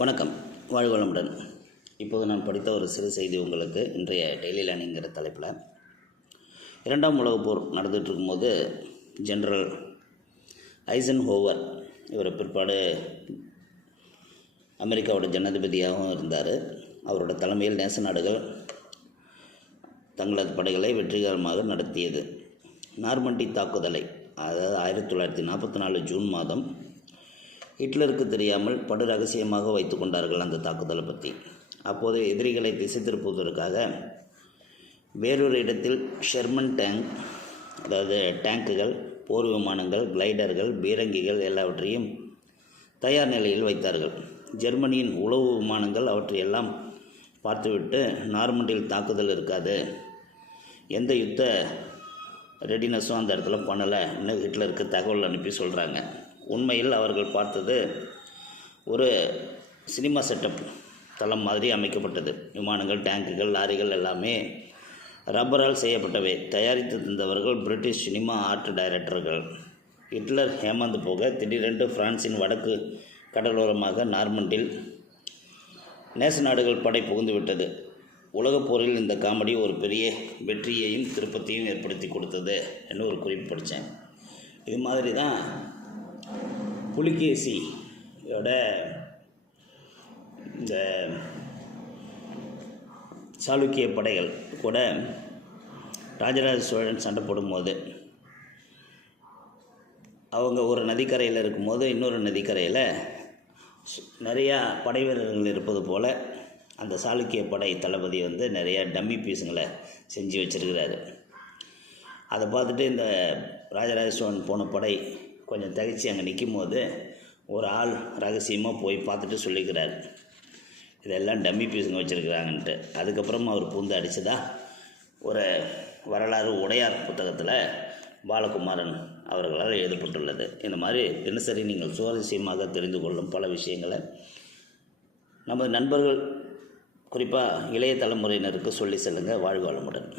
வணக்கம், வாழ்க வளமுடன். இப்போது நான் படித்த ஒரு சிறு செய்தி உங்களுக்கு இன்றைய டெய்லி லேர்னிங்கிற தலைப்பில். 2ஆம் உலகப் போர் நடந்துகிட்டு இருக்கும்போது ஜெனரல் ஐசன்ஹோவர், இவர் பிற்பாடு அமெரிக்காவோட ஜனாதிபதியாகவும் இருந்தார். அவரோட தலைமையில் நேச நாடுகள் தங்களது படைகளை வெற்றிகரமாக நடத்தியது. நார்மண்டி தாக்குதலை, அதாவது 1944 ஜூன் மாதம் ஹிட்லருக்கு தெரியாமல் படு ரகசியமாக வைத்து கொண்டார்கள் அந்த தாக்குதலை பற்றி. அப்போது எதிரிகளை திசை திருப்புவதற்காக வேறொரு இடத்தில் ஷெர்மன் டேங்க், அதாவது டேங்குகள், போர் விமானங்கள், கிளைடர்கள், பீரங்கிகள் எல்லாவற்றையும் தயார் நிலையில் வைத்தார்கள். ஜெர்மனியின் உளவு விமானங்கள் அவற்றையெல்லாம் பார்த்துவிட்டு நார்மண்டியில் தாக்குதல் இருக்காது, எந்த யுத்த ரெடினஸும் அந்த இடத்துல பண்ணலை இன்னும் ஹிட்லருக்கு தகவல் அனுப்பி சொல்கிறாங்க. உண்மையில் அவர்கள் பார்த்தது ஒரு சினிமா செட்டப் தளம் மாதிரி அமைக்கப்பட்டது. விமானங்கள், டேங்குகள், லாரிகள் எல்லாமே ரப்பரால் செய்யப்பட்டவை. தயாரித்து தந்தவர்கள் பிரிட்டிஷ் சினிமா ஆர்ட் டைரக்டர்கள். ஹிட்லர் ஏமாந்து போக திடீரென்று பிரான்சின் வடக்கு கடலோரமாக நார்மண்டில் நேச நாடுகள் படை புகுந்து விட்டது. உலகப் போரில் இந்த காமெடி ஒரு பெரிய வெற்றியையும் திருப்பத்தையும் ஏற்படுத்தி கொடுத்தது என்று ஒரு குறிப்பு படித்தேன். இது மாதிரி தான் புலிகேசியோட இந்த சாளுக்கிய படைகள் கூட ராஜராஜ சோழன் சண்டை போடும்போது அவங்க ஒரு நதிக்கரையில் இருக்கும்போது இன்னொரு நதிக்கரையில் நிறையா படை வீரர்கள் இருப்பது போல் அந்த சாளுக்கிய படை தளபதி நிறையா டம்மி பீஸுங்களை செஞ்சு வச்சுருக்கிறாரு. அதை பார்த்துட்டு இந்த ராஜராஜ சோழன் போன படை கொஞ்சம் தகைச்சி அங்கே நிற்கும் போது ஒரு ஆள் ரகசியமாக போய் பார்த்துட்டு சொல்லிக்கிறார், இதெல்லாம் டம்மி பீஸுங்க வச்சுருக்கிறாங்கன்ட்டு. அதுக்கப்புறமா அவர் பூந்து அடித்ததா ஒரு வரலாறு உடையார் புத்தகத்தில் பாலகுமாரன் அவர்களால் எழுதப்பட்டுள்ளது. இந்த மாதிரி தினசரி நீங்கள் சுவாரஸ்யமாக தெரிந்து கொள்ளும் பல விஷயங்களை நமது நண்பர்கள், குறிப்பாக இளைய தலைமுறையினருக்கு சொல்லி செல்லுங்கள். வாழ்க வளமுடன்.